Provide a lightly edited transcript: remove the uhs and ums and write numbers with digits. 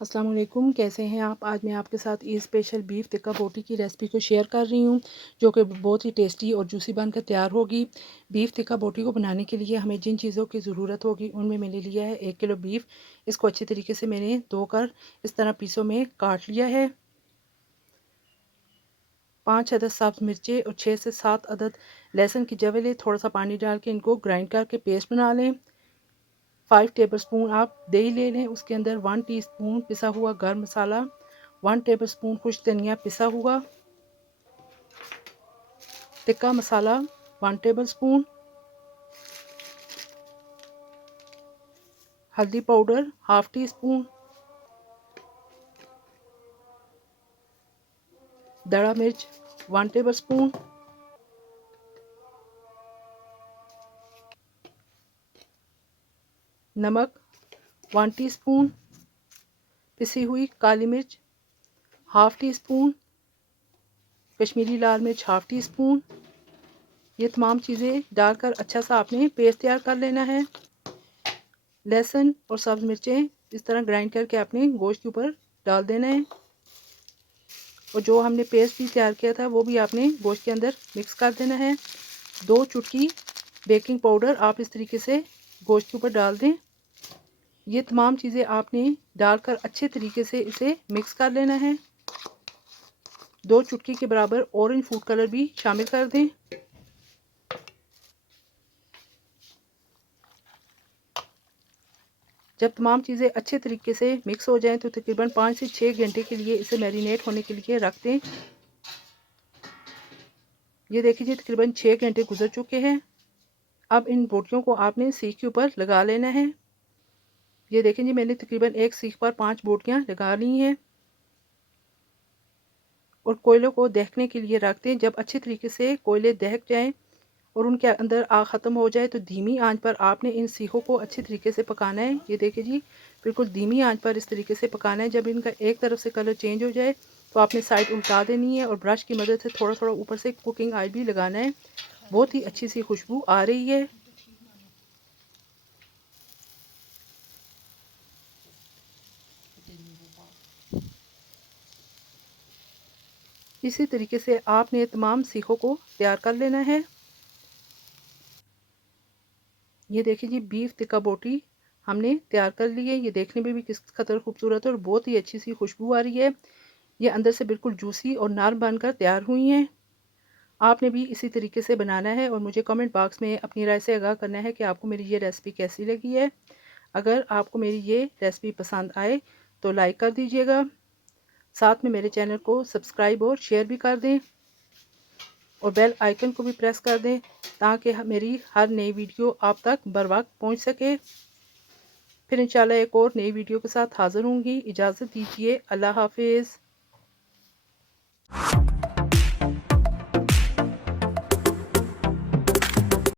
अस्सलाम वालेकुम, कैसे हैं आप। आज मैं आपके साथ ये स्पेशल बीफ टिक्का बोटी की रेसिपी को शेयर कर रही हूँ, जो कि बहुत ही टेस्टी और जूसी बनकर तैयार होगी। बीफ टिक्का बोटी को बनाने के लिए हमें जिन चीज़ों की ज़रूरत होगी उनमें मैंने लिया है 1 किलो बीफ। इसको अच्छी तरीके से मैंने धोकर इस तरह पीसों में काट लिया है। 5 अदद सब्ज़ मिर्चें और 6 से 7 अदद लहसुन की जवे लें। थोड़ा सा पानी डाल के इनको ग्राइंड करके पेस्ट बना लें। 5 टेबलस्पून आप दही ले लें, उसके अंदर 1 टीस्पून पिसा हुआ गर्म मसाला, 1 टेबलस्पून खुश्क धनिया पिसा हुआ, टिक्का मसाला 1 टेबलस्पून, हल्दी पाउडर हाफ टी स्पून, दड़ा मिर्च 1 टेबलस्पून, नमक 1 टीस्पून, पिसी हुई काली मिर्च हाफ टी स्पून, कश्मीरी लाल मिर्च हाफ टी स्पून। ये तमाम चीज़ें डालकर अच्छा सा आपने पेस्ट तैयार कर लेना है। लहसुन और सब्ज़ मिर्चें इस तरह ग्राइंड करके आपने गोश्त के ऊपर डाल देना है, और जो हमने पेस्ट भी तैयार किया था वो भी आपने गोश्त के अंदर मिक्स कर देना है। 2 चुटकी बेकिंग पाउडर आप इस तरीके से गोश्त के ऊपर डाल दें। ये तमाम चीज़ें आपने डालकर अच्छे तरीके से इसे मिक्स कर लेना है। 2 चुटकी के बराबर ऑरेंज फूड कलर भी शामिल कर दें। जब तमाम चीज़ें अच्छे तरीके से मिक्स हो जाएं तो तकरीबन 5 से 6 घंटे के लिए इसे मैरिनेट होने के लिए रख दें। ये देखिए जी, तकरीबन 6 घंटे गुजर चुके हैं। अब इन बोटियों को आपने सीख के ऊपर लगा लेना है। ये देखें जी, मैंने तकरीबन एक सीख पर 5 बोटियां लगा ली हैं, और कोयलों को दहकने के लिए रख दें। जब अच्छे तरीके से कोयले दहक जाएं और उनके अंदर आग ख़त्म हो जाए तो धीमी आंच पर आपने इन सीखों को अच्छे तरीके से पकाना है। ये देखिए जी, बिल्कुल धीमी आंच पर इस तरीके से पकाना है। जब इनका एक तरफ से कलर चेंज हो जाए तो आपने साइड उल्टा देनी है, और ब्रश की मदद से थोड़ा थोड़ा ऊपर से कुकिंग ऑयल भी लगाना है। बहुत ही अच्छी सी खुशबू आ रही है। इसी तरीके से आपने तमाम सीखों को तैयार कर लेना है। ये देखिए जी, बीफ टिक्का बोटी हमने तैयार कर ली है। ये देखने में भी किस कदर खूबसूरत है और बहुत ही अच्छी सी खुशबू आ रही है। ये अंदर से बिल्कुल जूसी और नरम बनकर तैयार हुई हैं। आपने भी इसी तरीके से बनाना है और मुझे कमेंट बॉक्स में अपनी राय से आगाह करना है कि आपको मेरी ये रेसिपी कैसी लगी है। अगर आपको मेरी ये रेसिपी पसंद आए तो लाइक कर दीजिएगा, साथ में मेरे चैनल को सब्सक्राइब और शेयर भी कर दें, और बेल आइकन को भी प्रेस कर दें ताकि मेरी हर नई वीडियो आप तक बर वक्त पहुँच सके। फिर इंशाल्लाह एक और नई वीडियो के साथ हाज़िर होंगी। इजाज़त दीजिए, अल्लाह हाफिज़।